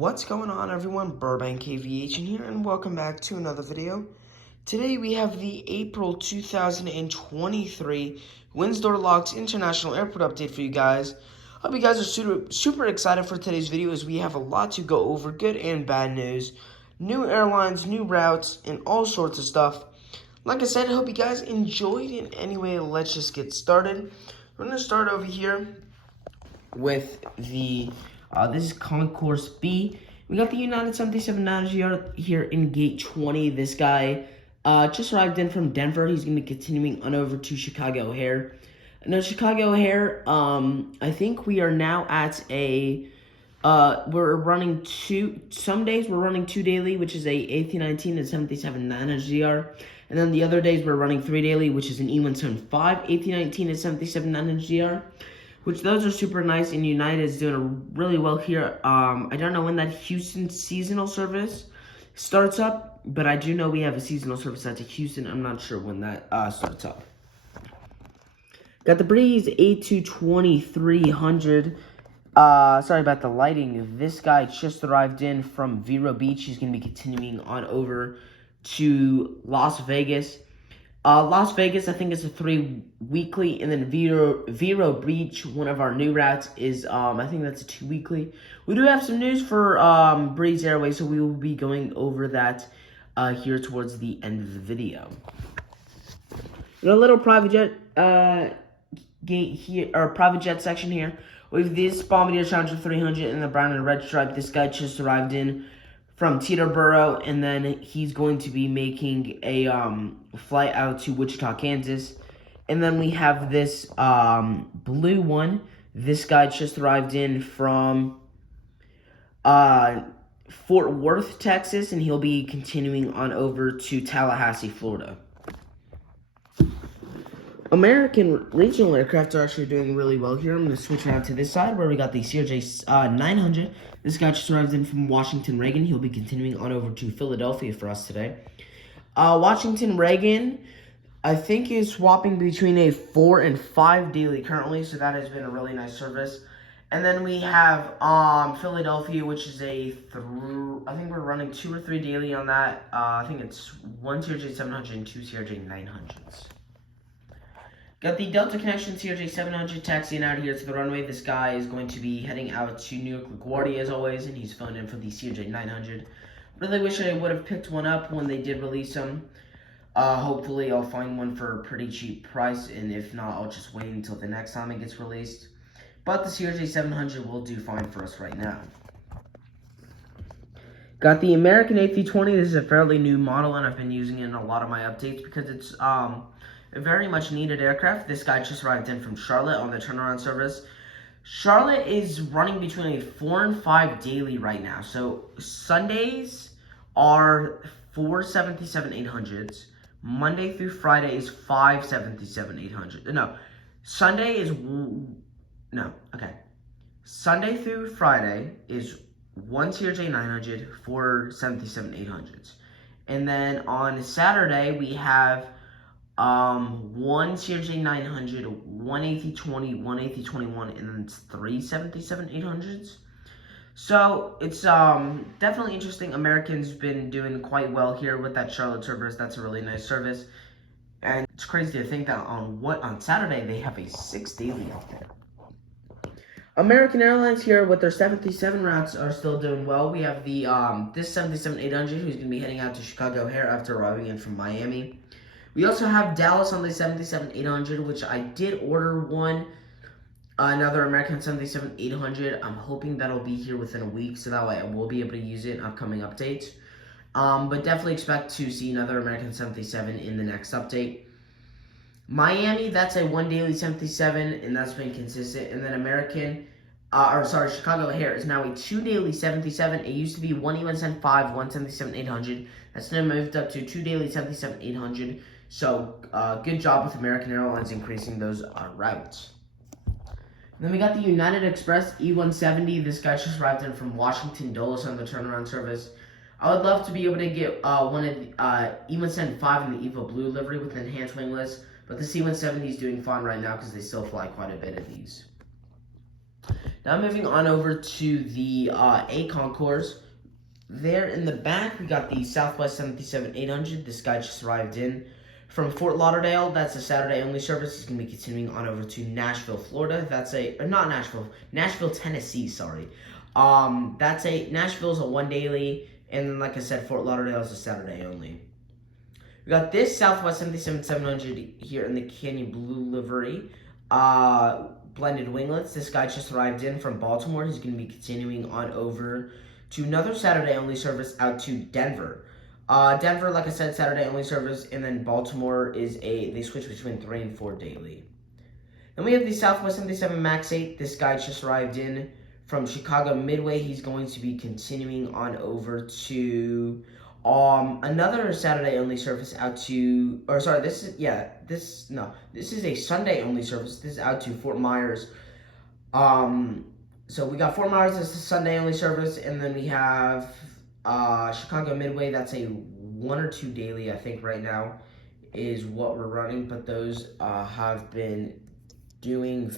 What's going on, everyone? Burbank Aviation here, and welcome back to another video. Today we have the April 2023 Windsor Locks International Airport update for you guys. Hope you guys are super excited for today's video, as we have a lot to go over, good and bad news, new airlines, new routes, and all sorts of stuff. Like I said, I hope you guys enjoyed it. Anyway, let's just get started. We're going to start over here with the this is Concourse B. We got the United 77 here in Gate 20. This guy just arrived in from Denver. He's going to be continuing on over to Chicago O'Hare. Now, Chicago O'Hare, I think we are now at a, we're running some days we're running 2 daily, which is a A319 and 737-900GR. And then the other days we're running 3 daily, which is an E175, A319 and 737-900GR. Which those are super nice, and United is doing really well here. I don't know when that Houston seasonal service starts up, but I do know we have a seasonal service out to Houston. I'm not sure when that starts up. Got the Breeze A220-300. Sorry about the lighting. This guy just arrived in from Vero Beach. He's going to be continuing on over to Las Vegas. Las Vegas, I think, is a 3 weekly, and then Vero Beach, one of our new routes, is, I think that's a 2 weekly. We do have some news for Breeze Airways, so we will be going over that here towards the end of the video. In a little private jet gate here, or private jet section here, we have this Bombardier Challenger 300 in the brown and red stripe. This guy just arrived in from Teterboro, and then he's going to be making a flight out to Wichita, Kansas. And then we have this blue one. This guy just arrived in from Fort Worth, Texas, and he'll be continuing on over to Tallahassee, Florida. American regional aircraft are actually doing really well here. I'm going to switch around to this side where we got the CRJ 900. This guy just arrived in from Washington Reagan. He'll be continuing on over to Philadelphia for us today. Washington Reagan, I think, is swapping between a 4 and 5 daily currently, so that has been a really nice service. And then we have Philadelphia, which is I think we're running 2 or 3 daily on that. I think it's 1 CRJ 700 and 2 CRJ 900s. Got the Delta Connection CRJ 700 taxiing out here to the runway. This guy is going to be heading out to New York LaGuardia as always, and he's phoned in for the CRJ 900. Really wish I would have picked one up when they did release them. Hopefully I'll find one for a pretty cheap price, and if not, I'll just wait until the next time it gets released. But the CRJ 700 will do fine for us right now. Got the American A320. This is a fairly new model, and I've been using it in a lot of my updates because it's a very much needed aircraft. This guy just arrived in from Charlotte on the turnaround service. Charlotte is running between a 4 and 5 daily right now. So Sundays are 4 737-800s. Monday through Friday is 5 737-800. No, Sunday is Sunday through Friday is 1 CRJ 900, 4 737-800s, and then on Saturday we have 1 CRJ 900, 1 A320, 1 A321, and then 3 737-800s. So it's definitely interesting. American's been doing quite well here with that Charlotte service. That's a really nice service, and it's crazy to think that on Saturday they have a 6 daily out there. American Airlines here with their 737 routes are still doing well. We have the this 737-800 who's going to be heading out to Chicago O'Hare after arriving in from Miami. We also have Dallas on the 737-800, which I did order another American 737-800. I'm hoping that'll be here within a week, so that way I will be able to use it in upcoming updates. But definitely expect to see another American 737 in the next update. Miami, that's a 1 daily 737, and that's been consistent. And then Chicago O'Hare is now a 2 daily 737. It used to be 1 E175, 1 737-800. That's now moved up to 2 daily 737-800. So, good job with American Airlines increasing those routes. And then we got the United Express E170. This guy just arrived in from Washington Dulles on the turnaround service. I would love to be able to get one of the E175 in the Evo Blue livery with an enhanced wingless. But the C-170 is doing fine right now because they still fly quite a bit of these. Now moving on over to the A concourse. There in the back, we got the Southwest 737-800. This guy just arrived in from Fort Lauderdale. That's a Saturday-only service. It's going to be continuing on over to Nashville, Florida. Nashville, Tennessee, sorry. Nashville's a one daily, and then like I said, Fort Lauderdale is a Saturday only. We got this Southwest 737-700 here in the Canyon Blue livery. Blended winglets. This guy just arrived in from Baltimore. He's going to be continuing on over to another Saturday-only service out to Denver. Denver, like I said, Saturday-only service, and then Baltimore they switch between 3 and 4 daily. Then we have the Southwest 77 MAX 8. This guy just arrived in from Chicago Midway. He's going to be continuing on over to another Saturday-only service out to, this is a Sunday-only service. This is out to Fort Myers. So we got Fort Myers as a Sunday-only service, and then we have Chicago Midway. That's a 1 or 2 daily, I think, right now is what we're running, but those have been doing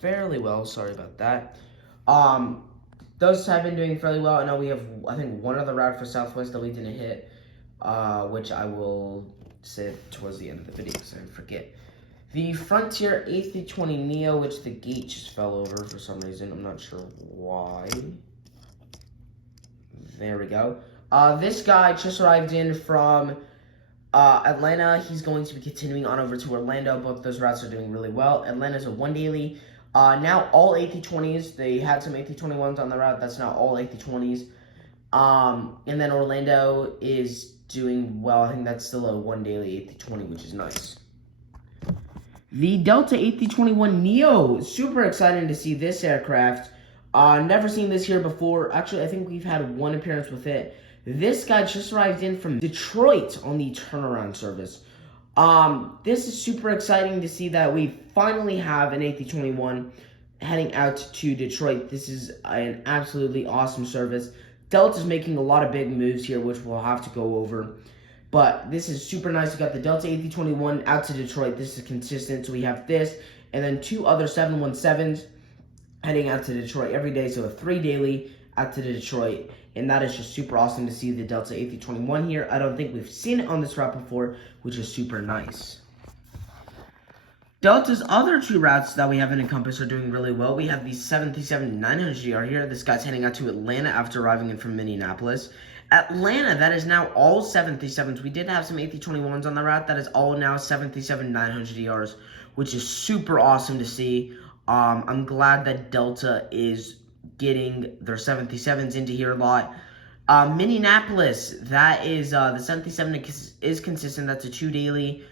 fairly well. Sorry about that. Those have been doing fairly well. I know we have, I think, one other route for Southwest that we didn't hit, which I will say towards the end of the video because I forget. The Frontier A320neo, which the gate just fell over for some reason. I'm not sure why. There we go. This guy just arrived in from Atlanta. He's going to be continuing on over to Orlando. Both those routes are doing really well. Atlanta's a 1 daily. Now all A320s. They had some A321s on the route. That's now all A320s. And then Orlando is doing well. I think that's still a 1 daily A320, which is nice. The Delta A321neo. Super exciting to see this aircraft. Never seen this here before. Actually, I think we've had one appearance with it. This guy just arrived in from Detroit on the turnaround service. This is super exciting to see that we finally have an A321 heading out to Detroit. This is an absolutely awesome service. Delta's making a lot of big moves here, which we'll have to go over. But this is super nice. We got the Delta A321 out to Detroit. This is consistent. So we have this and then 2 other 717s heading out to Detroit every day. So a 3 daily out to Detroit. And that is just super awesome to see the Delta A321 here. I don't think we've seen it on this route before, which is super nice. Delta's other 2 routes that we have in Encompass are doing really well. We have the 737-900GR here. This guy's heading out to Atlanta after arriving in from Minneapolis. Atlanta, that is now all 737s. We did have some A321s on the route. That is all now 737-900ERs, which is super awesome to see. I'm glad that Delta is getting their 737s into here a lot. Minneapolis, that is, the 737 is consistent. That's a 2 daily.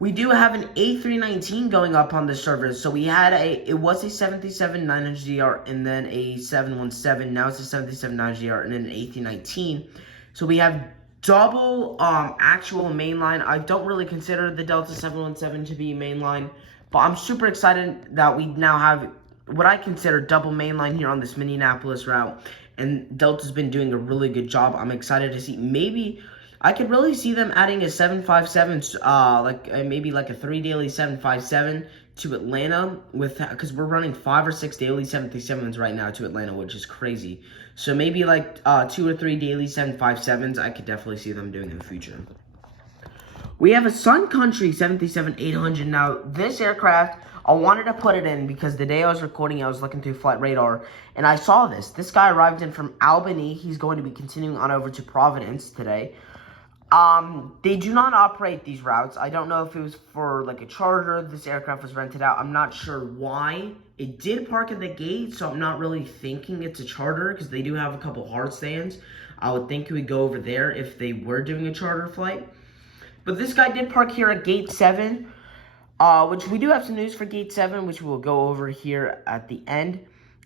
We do have an A319 going up on this service. So we had it was a 737-900ER and then a 717. Now it's a 737-900ER and then an A319. So we have double actual mainline. I don't really consider the Delta 717 to be mainline, but I'm super excited that we now have what I consider double mainline here on this Minneapolis route. And Delta's been doing a really good job. I'm excited to see. Maybe I could really see them adding a 757, maybe like a 3 daily 757 to Atlanta because we're running 5 or 6 daily 737s right now to Atlanta, which is crazy. So maybe like 2 or 3 daily 757s, I could definitely see them doing in the future. We have a Sun Country 737-800. Now, this aircraft, I wanted to put it in because the day I was recording, I was looking through Flight Radar, and I saw this. This guy arrived in from Albany. He's going to be continuing on over to Providence today. They do not operate these routes. I don't know if it was for like a charter. This aircraft was rented out. I'm not sure why. It did park at the gate, so I'm not really thinking it's a charter because they do have a couple hard stands. I would think it would go over there if they were doing a charter flight. But this guy did park here at gate 7, which we do have some news for gate 7, which we'll go over here at the end.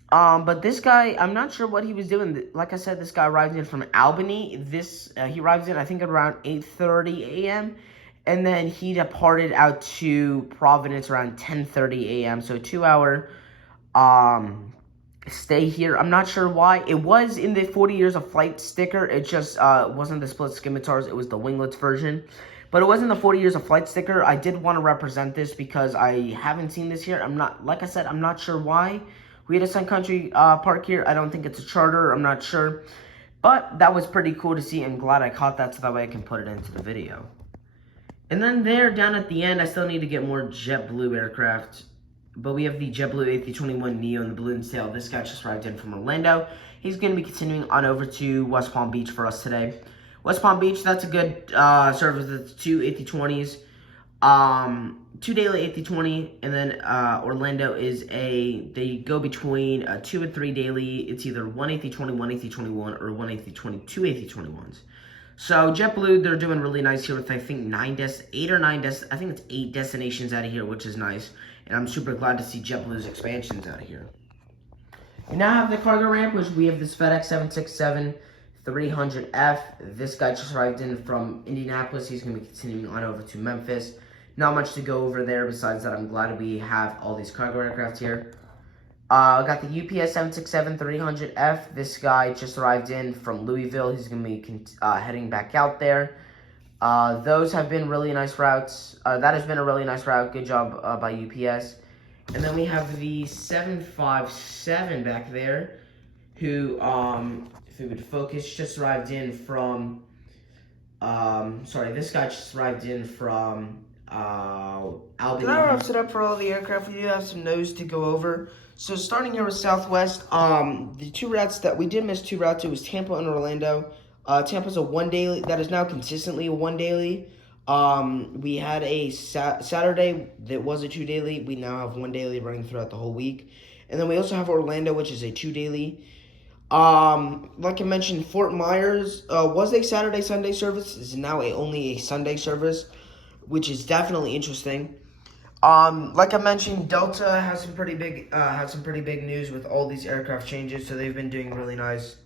But this guy, I'm not sure what he was doing. Like I said, this guy arrived in from Albany. He arrived in, I think, at around 8:30 a.m. And then he departed out to Providence around 10:30 a.m. So 2-hour stay here. I'm not sure why. It was in the 40 years of flight sticker. It just wasn't the split scimitars. It was the winglets version. But it wasn't the 40 years of flight sticker. I did want to represent this because I haven't seen this here. Like I said, I'm not sure why. We had a Sun Country park here. I don't think it's a charter. I'm not sure. But that was pretty cool to see. I'm glad I caught that so that way I can put it into the video. And then there, down at the end, I still need to get more JetBlue aircraft. But we have the JetBlue A321neo in the balloon sale. This guy just arrived in from Orlando. He's going to be continuing on over to West Palm Beach for us today. West Palm Beach, that's a good service. It's 2 A320s. 2 daily A320, and then Orlando is they go between 2 and 3 daily. It's either 1 A320, 1 A321, or 1 A320, 2 A321s. So JetBlue, they're doing really nice here with, I think, 8 or 9 I think it's 8 destinations out of here, which is nice. And I'm super glad to see JetBlue's expansions out of here. We now have the cargo ramp, which we have this FedEx 767-300F. This guy just arrived in from Indianapolis. He's going to be continuing on over to Memphis. Not much to go over there besides that I'm glad we have all these cargo aircraft here. I got the UPS 767-300F. This guy just arrived in from Louisville. He's going to be heading back out there. Those have been really nice routes. That has been a really nice route. Good job by UPS. And then we have the 757 back there, who, if we would focus, just arrived in from, this guy just arrived in from Albany. That wraps it up for all the aircraft. We do have some no's to go over. So starting here with Southwest, the 2 routes that we did miss 2 routes. It was Tampa and Orlando. Tampa's a 1 daily. That is now consistently a 1 daily. We had a Saturday that was a 2 daily. We now have 1 daily running throughout the whole week. And then we also have Orlando, which is a 2 daily. Like I mentioned, Fort Myers was a Saturday, Sunday service. Is now only a Sunday service, which is definitely interesting. Like I mentioned, Delta has some pretty big news with all these aircraft changes, so they've been doing really nice.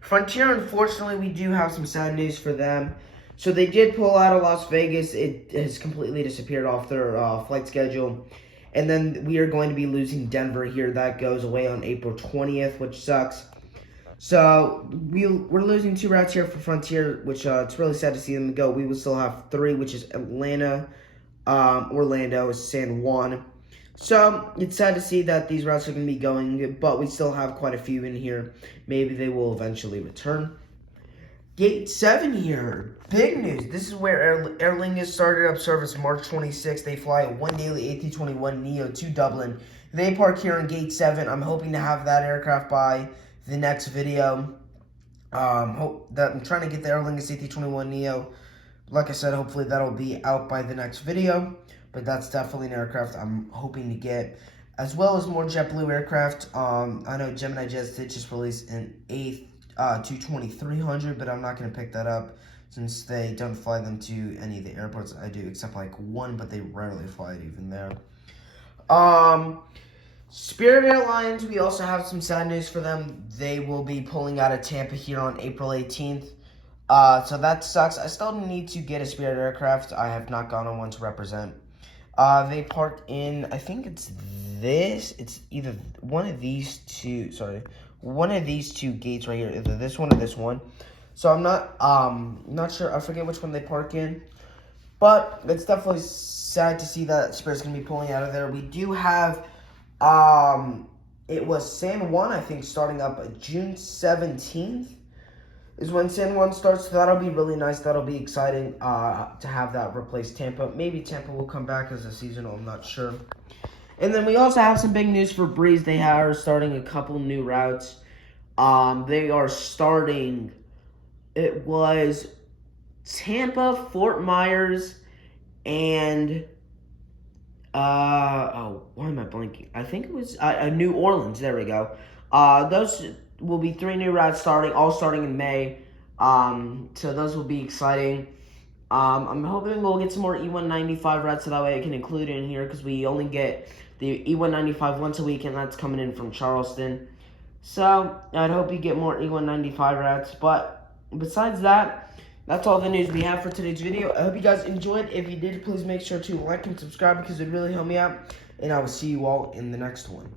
Frontier, unfortunately, we do have some sad news for them. So they did pull out of Las Vegas. It has completely disappeared off their flight schedule. And then we are going to be losing Denver here. That goes away on April 20th, which sucks. So we're losing 2 routes here for Frontier, which it's really sad to see them go. We will still have 3, which is Atlanta, Orlando, San Juan. So it's sad to see that these routes are going to be going, but we still have quite a few in here. Maybe they will eventually return. Gate 7 here. Big news. This is where Aer Lingus started up service March 26th. They fly a 1 daily A321neo to Dublin. They park here on Gate 7. I'm hoping to have that aircraft by the next video. I'm trying to get the Aer Lingus A321neo. Like I said, hopefully that'll be out by the next video. But that's definitely an aircraft I'm hoping to get, as well as more JetBlue aircraft. I know Gemini Jets did just release an A220-300, but I'm not going to pick that up since they don't fly them to any of the airports I do, except like 1, but they rarely fly it even there. Spirit Airlines, we also have some sad news for them. They will be pulling out of Tampa here on April 18th. So that sucks. I still need to get a Spirit aircraft. I have not gone on one to represent. They parked in, I think it's either one of these 2 gates right here, either this one or this one. So I'm not sure, I forget which one they park in. But it's definitely sad to see that Spirit's going to be pulling out of there. We do have, it was San Juan, I think, starting up June 17th. Is when San Juan starts, so that'll be really nice. That'll be exciting to have that replace Tampa. Maybe Tampa will come back as a seasonal, I'm not sure. And then we also have some big news for Breeze. They are starting a couple new routes. They are starting, it was Tampa, Fort Myers, and, why am I blanking? I think it was New Orleans, there we go. Those will be 3 new routes all starting in May. So those will be exciting. I'm hoping we'll get some more E195 routes so that way I can include it in here, because we only get the E195 once a week, and that's coming in from Charleston. So I'd hope you get more E195 routes. But besides that, that's all the news we have for today's video. I hope you guys enjoyed. If you did, please make sure to like and subscribe because it really helped me out. And I will see you all in the next one.